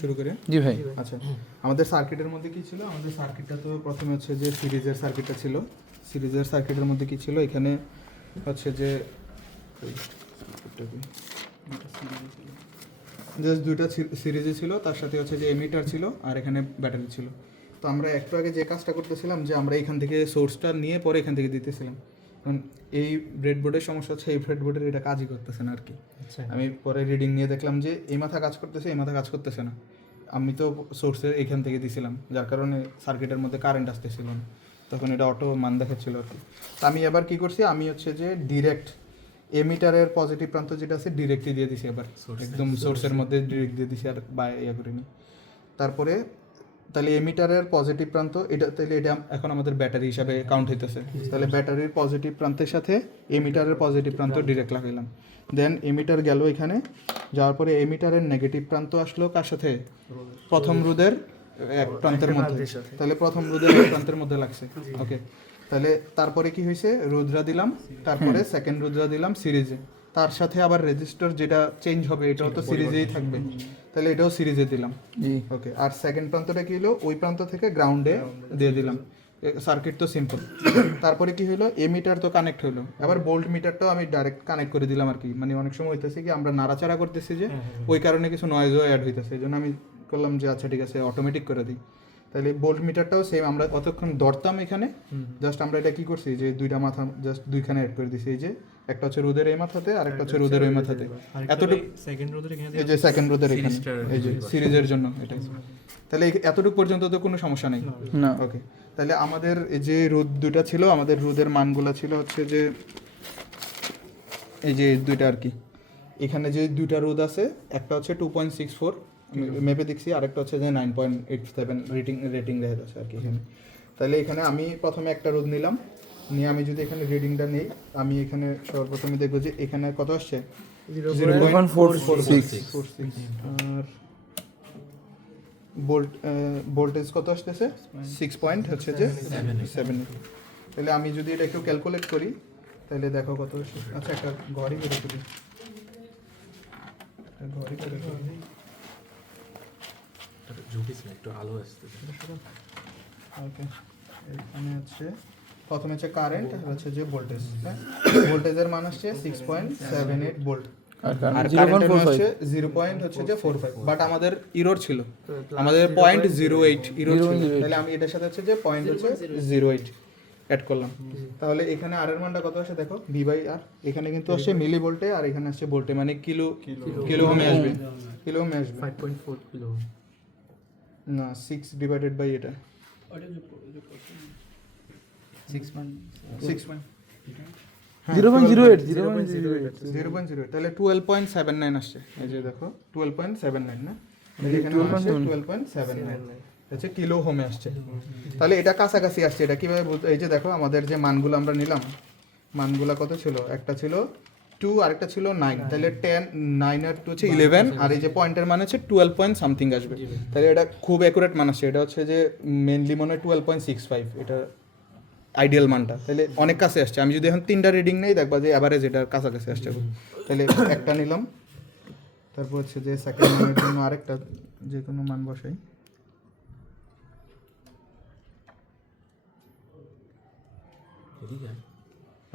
শুরু করি। জি ভাই। আচ্ছা, আমাদের সার্কিটের মধ্যে কি ছিল? আমাদের সার্কিটটা তো প্রথমে হচ্ছে যে সিরিজের সার্কিটটা ছিল। সিরিজের সার্কিটের মধ্যে কি ছিল? এখানে হচ্ছে যে জাস্ট দুইটা সিরিজে ছিল, তার সাথে হচ্ছে যে এমিটার ছিল আর এখানে ব্যাটারি ছিল। তো আমরা একটু আগে যে কাজটা করতেছিলাম যে আমরা এখান থেকে সোর্সটা নিয়ে পরে এখান থেকে দিতেছিলাম। কারণ এই ব্রেডবোর্ডের সমস্যা হচ্ছে, এই ব্রেডবোর্ডের এটা কাজই করতেছে না আর কি। আমি পরে রিডিং নিয়ে দেখলাম যে এই মাথা কাজ করতেছে, এই মাথা কাজ করতেছে না। আমি তো সোর্সের এখান থেকে দিছিলাম, যার কারণে সার্কিটের মধ্যে কারেন্ট আসতেছিল না, তখন এটা অটো মান দেখাচ্ছিল আর কি। তো আমি এবার কি করছি, আমি হচ্ছে যে ডিরেক্ট এমিটারের পজিটিভ প্রান্ত যেটা আছে ডিরেক্টই দিয়ে দিছি, এবার একদম সোর্সের মধ্যে ডিরেক্ট দিয়ে দিছি আর বা ইয়ে করিনি। তারপরে তাহলে এমিটারের পজিটিভ প্রান্ত এটা, তাহলে এটা এখন আমাদের ব্যাটারি হিসাবে কাউন্ট হইতেছে। তাহলে ব্যাটারির পজিটিভ প্রান্তের সাথে এমিটারের পজিটিভ প্রান্ত ডিরেক্ট লাগাইলাম। দেন এমিটার গেল এখানে, যাওয়ার পরে এমিটারের নেগেটিভ প্রান্ত আসলো কার সাথে? প্রথম রোধের এক প্রান্তের মধ্যে। তাহলে প্রথম রোধের এক প্রান্তের মধ্যে লাগছে। ওকে, তাহলে তারপরে কি হয়েছে? রোধরা দিলাম, তারপরে সেকেন্ড রোধরা দিলাম সিরিজে। তার সাথে আবার রেজিস্টার যেটা চেঞ্জ হবে এটাও তো সিরিজেই থাকবে, তাহলে এটাও সিরিজে দিলাম। ওকে, আর সেকেন্ড প্রান্তটা কি হলো? ওই প্রান্ত থেকে গ্রাউন্ডে দিয়ে দিলাম। সার্কিট তো সিম্পল। তারপরে কি হলো? এমিটার তো কানেক্ট হলো, আবার ভোল্ট মিটারটাও আমি ডাইরেক্ট কানেক্ট করে দিলাম আর কি। মানে অনেক সময় হইতেছে কি আমরা নাড়াচাড়া করতেছি যে ওই কারণে কিছু নয়েজও অ্যাড হইতেছে, এই জন্য আমি করলাম যে আচ্ছা ঠিক আছে অটোমেটিক করে দিই। তাহলে ভোল্ট মিটারটাও সেম, আমরা কতক্ষণ ধরতাম এখানে, জাস্ট আমরা এটা কি করছি যে দুইটা মাথা জাস্ট দুইখানে অ্যাড করে দিছি। এই যে একটা হচ্ছে রোদের এই মাথাতে আর একটা হচ্ছে রোদের ওই মাথাতে, এতটুকু এই যে সেকেন্ড রোদের এখানে, এই যে সিরিজের জন্য এটা। তাহলে এতটুকু পর্যন্ত তো কোনো সমস্যা নেই না। ওকে, তাহলে আমাদের যে রোদ দুটা ছিল, আমাদের রোদের মানগুলো ছিল হচ্ছে যে এই যে দুইটা আর কি। এখানে যে দুইটা রোদ আছে, একটা হচ্ছে 2.64 মেপে দেখছি, আরেকটা হচ্ছে যে 9.87 রেটিং দেখা যাচ্ছে আর কি এখানে। তাহলে এখানে আমি প্রথমে একটা রোদ নিলাম, নিয়ে আমি যদি এখানে রিডিংটা নিই, আমি এখানে সর্বপ্রথমে দেখবো যে এখানে কত আসছে 0.446 আর ভোল্টেজ কত আসতেছে 6 হচ্ছে যে 7। তাহলে আমি যদি এটা একটু ক্যালকুলেট করি তাহলে দেখো কত। আচ্ছা, একটা ঘড়ি বের করি, ঘড়ি করে করি। একটু আলো আসতেছে। ওকে, এখানে হচ্ছে প্রথমে হচ্ছে কারেন্ট আর হচ্ছে যে ভোল্টেজ। হ্যাঁ, ভোল্টেজের মান হচ্ছে 6.78 ভোল্ট আর কারেন্টের মান হচ্ছে 0.45। বাট আমাদের ইরর ছিল, আমাদের 0.08 ইরর ছিল। তাহলে আমি এটার সাথে হচ্ছে যে 0.08 অ্যাড করলাম। তাহলে এখানে আর এর মানটা কত আসে দেখো, ভি বাই আর। এখানে কিন্তু আসছে মিলি ভোল্টে আর এখানে আসছে ভোল্টে, মানে কিলো ওহমে আসবে, কিলো ওহমে আসবে 5.4 কিলো না 6 ডিভাইডেড বাই এটা 0.08 তাহলে 12.79 আসছে। এই যে দেখো 12.79 না, এখানে আসছে 12.79 হচ্ছে কিলো ওহমে আসছে। তাহলে এটা কাছাকাছি আসছে। এটা কিভাবে বলতে, এই যে দেখো আমাদের যে মানগুলো আমরা নিলাম, মানগুলো কত ছিল? একটা ছিল 2 আর একটা ছিল 9। তাহলে 10 9 আর 2 হচ্ছে 11, আর এই যে পয়েন্টের মান হচ্ছে 12 পয়েন্ট সামথিং আসবে। তাহলে এটা খুব অ্যাকুরেট মান আসছে। এটা হচ্ছে যে মেইনলি মনে হয় 12.65 এটা আইডিয়াল মানটা। তাহলে অনেক কাছে আসছে। আমি যদি এখন 3টা রিডিং নেই দেখবা যে অ্যাভারেজ এটার কাছাকাছি আসছে। তাহলে একটা নিলাম, তারপর হচ্ছে যে সেকেন্ড মানের জন্য আরেকটা যে কোনো মান বসাই।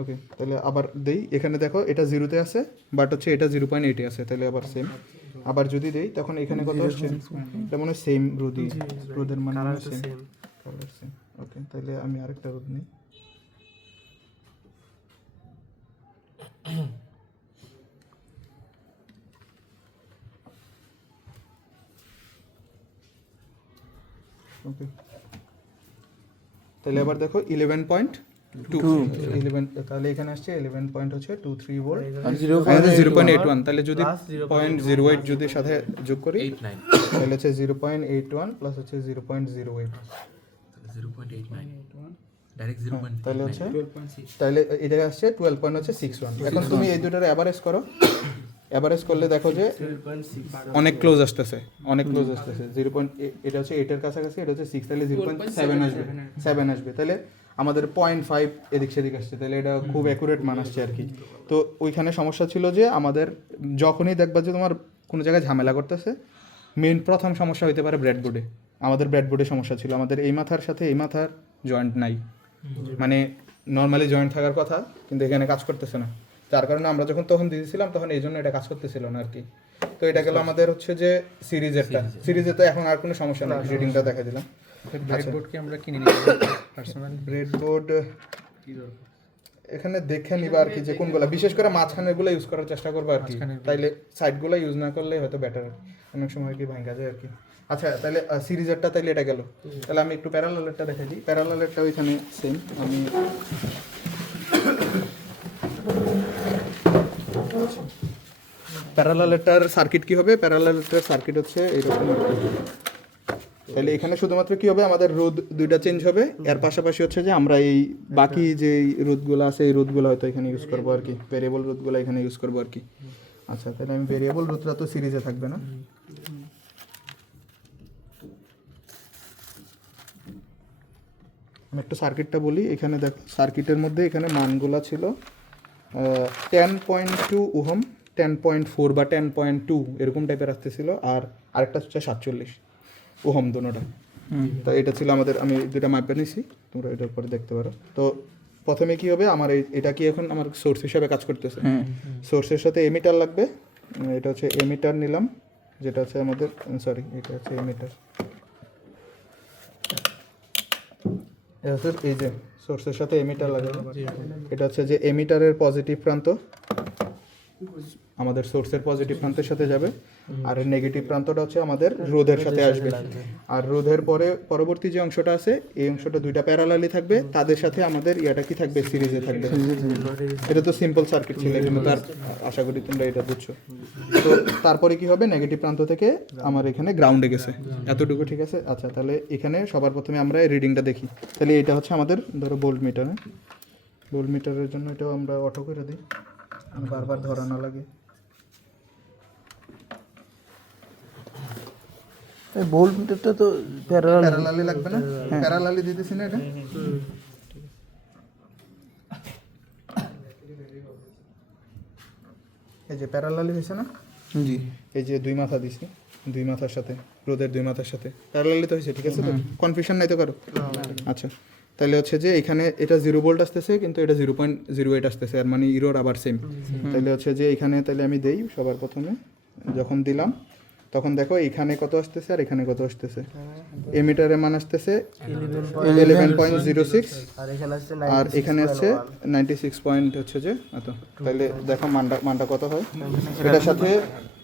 ওকে, তাহলে আবার দেই। এখানে দেখো এটা 0-তে আছে, বাট হচ্ছে এটা 0.8 আছে। তাহলে আবার সেম, আবার যদি দেই তখন এখানে কত আসছে? এটা মনে হয় সেম রোদের মান সেম। ওকে, তাহলে আমি আরেকটা রোদ নিই। ওকে, তাহলে আবার দেখো 11.2 তাহলে এখানে আসছে 11.23 ভোল্ট আর 0.81। তাহলে যদি 0.08 যদি সাথে যোগ করি তাহলে হচ্ছে 0.81 প্লাস হচ্ছে 0.08 ডাইরেক্ট 0.8 তাহলে হচ্ছে তাহলে এটা আসছে 12.61। এখন তুমি এই দুটোর অ্যাভারেজ করো, অ্যাভারেজ করলে দেখো যে অনেক ক্লোজ আসতেছে, অনেক ক্লোজ আসতেছে। 0. এটা হচ্ছে 8 এর কাছাকাছি, এটা হচ্ছে 6, তাহলে 0.7 আসবে, 7 আসবে। তাহলে আমাদের 0.5 এদিক সেদিক আসছে, তাহলে এটা খুব অ্যাকুরেট মান আসছে আর কি। তো ওইখানে সমস্যা ছিল যে আমাদের যখনই দেখবা যে তোমার কোনো জায়গায় ঝামেলা করতেছে, মেন প্রথম সমস্যা হইতে পারে ব্রেডবোর্ডে। আমাদের ব্রেডবোর্ডে সমস্যা ছিল, আমাদের এই মাথার সাথে এই মাথার জয়েন্ট নাই, মানে নর্মালি জয়েন্ট থাকার কথা কিন্তু এখানে কাজ করতেছে না, যার কারণে আমরা যখন তখন দিয়েছিলাম তখন এই জন্য এটা কাজ করতেছিল না আর কি। তো এটা গেল আমাদের হচ্ছে যে সিরিজে তো এখন আর কোনো সমস্যা নেই, রিডিংটা দেখা দিলাম। ব্রেডবোর্ড কি আমরা কিনে নিব পার্সোনালি? ব্রেডবোর্ড কি দরকার? এখানে দেখে নিবা আর কি যে কোনগুলো, বিশেষ করে মাঝখানেরগুলো ইউজ করার চেষ্টা করবো আর কি, তাইলে সাইডগুলো ইউজ না করলে হয়তো বেটার, অনেক সময় কি ভাঙা যায় আর কি। আচ্ছা তাহলে সিরিজেরটা তাইলে এটা গেল, তাহলে আমি একটু প্যারালালেরটা দেখাই দিই। প্যারালালেরটা ওইখানে সেম, আমি প্যারালালেরটার সার্কিট কি হবে, প্যারালালেরটার সার্কিট হচ্ছে এইরকম। তাহলে এখানে শুধুমাত্র কি হবে, আমাদের রোধ দুইটা চেঞ্জ হবে, এর পাশাপাশি হচ্ছে যে আমরা এই বাকি যে রোধগুলো আছে এই রোধগুলো হয়তো এখানে ইউজ করবো আর কি, ভেরিয়েবল রোধগুলো এখানে ইউজ করবো আর কি। আচ্ছা তাহলে আমি ভেরিয়েবল রোধটা তো সিরিজে থাকবে না, আমি একটু সার্কিটটা বলি। এখানে দেখো সার্কিটের মধ্যে এখানে মানগুলো ছিল 10.2 ওহম, 10.4 বা 10.2 এরকম টাইপের আসতেছিল, আর আরেকটা হচ্ছে 47 ওহম দোনোটা। তো এটা ছিল আমাদের, আমি দুটা মাইপে নিছি, তোমরা এটার পরে দেখতে পারো। তো প্রথমে কি হবে, আমার এটা কি এখন আমার সোর্স হিসাবে কাজ করতেছে, সোর্সের সাথে এমিটার লাগবে। এটা হচ্ছে এমিটার নিলাম, যেটা হচ্ছে আমাদের সরি এটা হচ্ছে এমিটার, এই যে সোর্সের সাথে এমিটার লাগাবে। এটা হচ্ছে যে এমিটারের পজিটিভ প্রান্ত আমাদের সোর্সের পজিটিভ প্রান্তের সাথে যাবে, আর নেগেটিভ প্রান্তটা হচ্ছে আমাদের রোধের সাথে আসবে। আর রোধের পরে পরবর্তী যে অংশটা আছে এই অংশটা দুইটা প্যারালালি থাকবে, তাদের সাথে আমাদের ইয়াটা কি থাকবে, সিরিজে থাকবে। এটা তো সিম্পল সার্কিট ছিল, কিন্তু তার আশা করি তোমরা এটা বুঝছো। তো তারপরে কি হবে, নেগেটিভ প্রান্ত থেকে আমার এখানে গ্রাউন্ডে গেছে, এতটুকু ঠিক আছে। আচ্ছা তাহলে এখানে সবার প্রথমে আমরা রিডিংটা দেখি। তাহলে এটা হচ্ছে আমাদের ধরো ভোল্ট মিটার, ভোল্ট মিটারের জন্য এটাও আমরা অটো করে দিই, বারবার ধরা না লাগে। এই ভোল্ট মিটারটা তো প্যারালালি লাগবে না, প্যারালালি দিতেছি না এটা। এই যে প্যারালালি হয়েছে না, জি, এই যে দুই মাথা দিছি, দুই মাথার সাথে রোদের দুই মাথার সাথে প্যারালালি তো হয়েছে, ঠিক আছে তো, কনফিউশন নাই তো কারো? আচ্ছা তাহলে হচ্ছে যে এখানে এটা 0 ভোল্ট আসতেছে, কিন্তু এটা 0.08 আসতেছে, আর মানে ইরোর আবার সেম। তাহলে হচ্ছে যে এখানে তাহলে আমি দেই সবার প্রথমে, যখন দিলাম তখন দেখো এখানে কত আসতেছে আর এখানে কত আসতেছে। এমিটারের মান আসতেছে 11.06, আর এখানে আছে 96 পয়েন্ট হচ্ছে যে এত। তাহলে দেখো মানটা কত হয়, এটার সাথে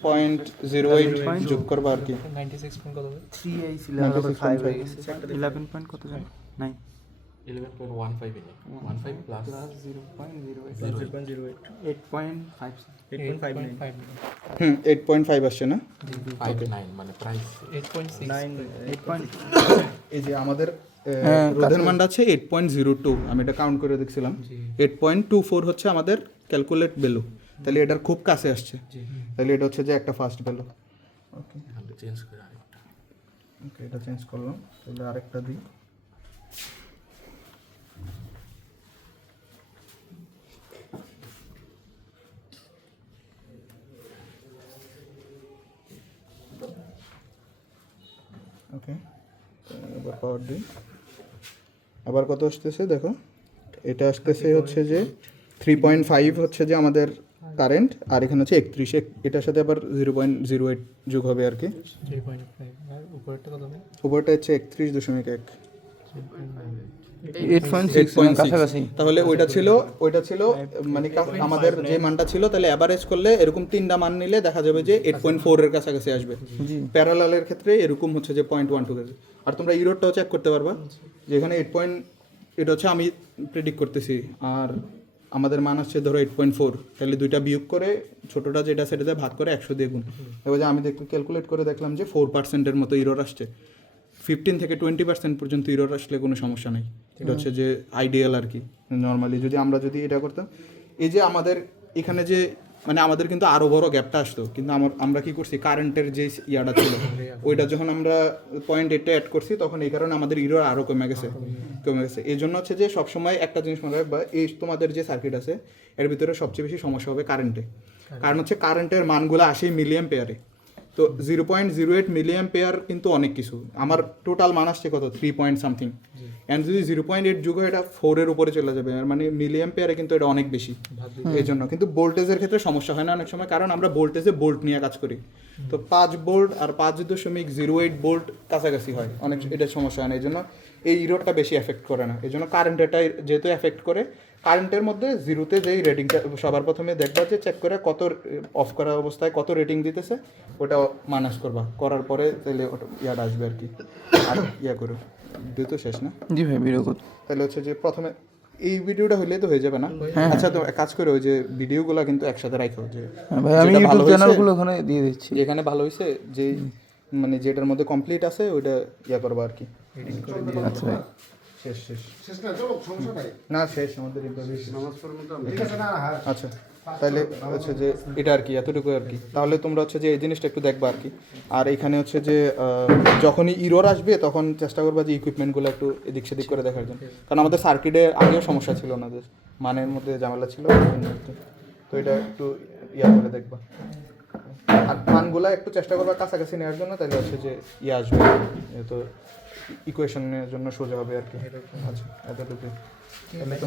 0.08 যোগ করবো আর কি, 96 কোন কত হবে? 3 হয়ে গেছে, 11 পয়েন্ট কত জানো? 9 11.15 এনে 15 প্লাস 0.08 8.5 8.59 8.5 আসছে না, 59 মানে প্রাইস 8. এই যে আমাদের রোধের মানটা আছে 8.02, আমি এটা কাউন্ট করে দেখছিলাম, 8.24 হচ্ছে আমাদের ক্যালকুলেট ভ্যালু, তাহলে এটার খুব কাছে আসছে, তাহলে এটা হচ্ছে যে একটা ফার্স্ট ভ্যালু। ওকে আমরা চেঞ্জ করে আরেকটা, ওকে এটা চেঞ্জ করলাম, তাহলে আরেকটা দিই। ওকে এবার পাওয়ার দিই, আবার কত আসতেছে দেখো, এটা আসতেছে হচ্ছে যে 3.5 হচ্ছে যে আমাদের কারেন্ট, আর এখানে হচ্ছে 31, এটার সাথে আবার 0.08 যোগ হবে আর কি, 3.5 আর উপরেরটা কত হবে? উপরটা হচ্ছে 31.1, 8.6 কাছাকাছি। তাহলে ওইটা ছিল মানে আমাদের যে মানটা ছিল, তাহলে অ্যাভারেজ করলে এরকম তিনটা মান নিলে দেখা যাবে যে 8.4 এর কাছাকাছি আসবে। প্যারালালের ক্ষেত্রে এরকম হচ্ছে যে 0.12 গেছে। আর তোমরা ইরোডটাও চেক করতে পারবা, যেখানে এটা হচ্ছে আমি প্রেডিক্ট করতেছি, আর আমাদের মান আসছে ধরো 8.4, তাহলে দুইটা বিয়োগ করে ছোটোটা যেটা সেটাতে ভাগ করে 100 দিয়ে গুণ। এবার যে আমি ক্যালকুলেট করে দেখলাম যে 4%-এর মতো ইরোর আসছে, 15 থেকে 20% পর্যন্ত ইরোর আসলে কোনো সমস্যা নেই, এটা হচ্ছে যে আইডিয়াল আর কি। নর্মালি আমরা যদি এটা করতাম, এই যে আমাদের এখানে যে মানে আমাদের কিন্তু আরও বড় গ্যাপটা আসতো, কিন্তু আমরা কি করছি, কারেন্টের যে ইয়াটা ছিল ওইটা যখন আমরা 0.8 অ্যাড করছি, তখন এই কারণে আমাদের ইরোর আরও কমে গেছে। কমে গেছে। এই জন্য হচ্ছে যে সবসময় একটা জিনিস মনে রাখবা, এই তোমাদের যে সার্কিট আছে এর ভিতরে সবচেয়ে বেশি সমস্যা হবে কারেন্টে। কারণ হচ্ছে কারেন্টের মানগুলো আসে মিলিয়াম পেয়ারে। তো 0.08 মিলিয়াম পেয়ার কিন্তু অনেক কিছু। আমার টোটাল মান আসছে কত 3 পয়েন্ট সামথিং, অ্যান্ড যদি 0.8 যুগ হয় এটা 4-এর উপরে চলে যাবে, আর মানে মিলিয়াম পেয়ারে কিন্তু এটা অনেক বেশি। এই জন্য কিন্তু ভোল্টেজের ক্ষেত্রে সমস্যা হয় না অনেক সময়, কারণ আমরা ভোল্টেজে বোল্ট নিয়ে কাজ করি। তো 5 ভোল্ট আর 5.08 ভোল্ট কাছাকাছি হয়, অনেক এটা সমস্যা হয় না। এই জন্য এই ইরোডটা বেশি এফেক্ট করে না। এই জন্য কারেন্টেরটাই যেহেতু এফেক্ট করে, কারেন্টের মধ্যে জিরোতে যেই রেটিংটা সবার প্রথমে দেখবা, যে চেক করে কত অফ করা অবস্থায় কত রেটিং দিতেছে ওটা মাইনাস করবা, করার পরে তাহলে ওটা ইয়াটা আসবে আর কি। আর ইয়া করো, ভিডিও তো শেষ না? জি ভাই ভিডিও কত তাহলে হচ্ছে যে প্রথমে এই ভিডিওটা হইলে তো হয়ে যাবে না? আচ্ছা, তো এক কাজ করে ওই যে ভিডিওগুলো কিন্তু একসাথে রাখো, যে ভাই আমি যেটা ভালো ইউটিউব হয়েছে, চ্যানেলগুলো ওখানে দিয়ে দিচ্ছি। যেখানে ভালো হয়েছে, যে মানে যেটার মধ্যে কমপ্লিট আছে ওইটা ইয়া করবা আর কি। আচ্ছা ভাই শেষ শেষ শেষ না, চলো সমস্যা নাই। না, শেষ আমাদের interview শেষ। নামাজ পড়বো তো ঠিক আছে না? হ্যাঁ আচ্ছা, তাহলে হচ্ছে যে এটা আর কি, এতটুকু আর কি। তাহলে তোমরা হচ্ছে যে এই জিনিসটা একটু দেখবা আর কি। আর এখানে হচ্ছে যে যখনই ইরোর আসবে তখন চেষ্টা করবা যে ইকুইপমেন্টগুলো একটু এদিক সেদিক করে দেখার জন্য, কারণ আমাদের সার্কিটে আগেও সমস্যা ছিল ওনাদের, মানের মধ্যে ঝামেলা ছিল, তো এটা একটু ইয়া করে দেখবা। আর মানগুলো একটু চেষ্টা করবা কাছাকাছি নেওয়ার জন্য, তাহলে হচ্ছে যে ইয়ে আসবে, তো ইকুয়েশনের জন্য সোজা হবে আর কি। আচ্ছা, এতটুকু।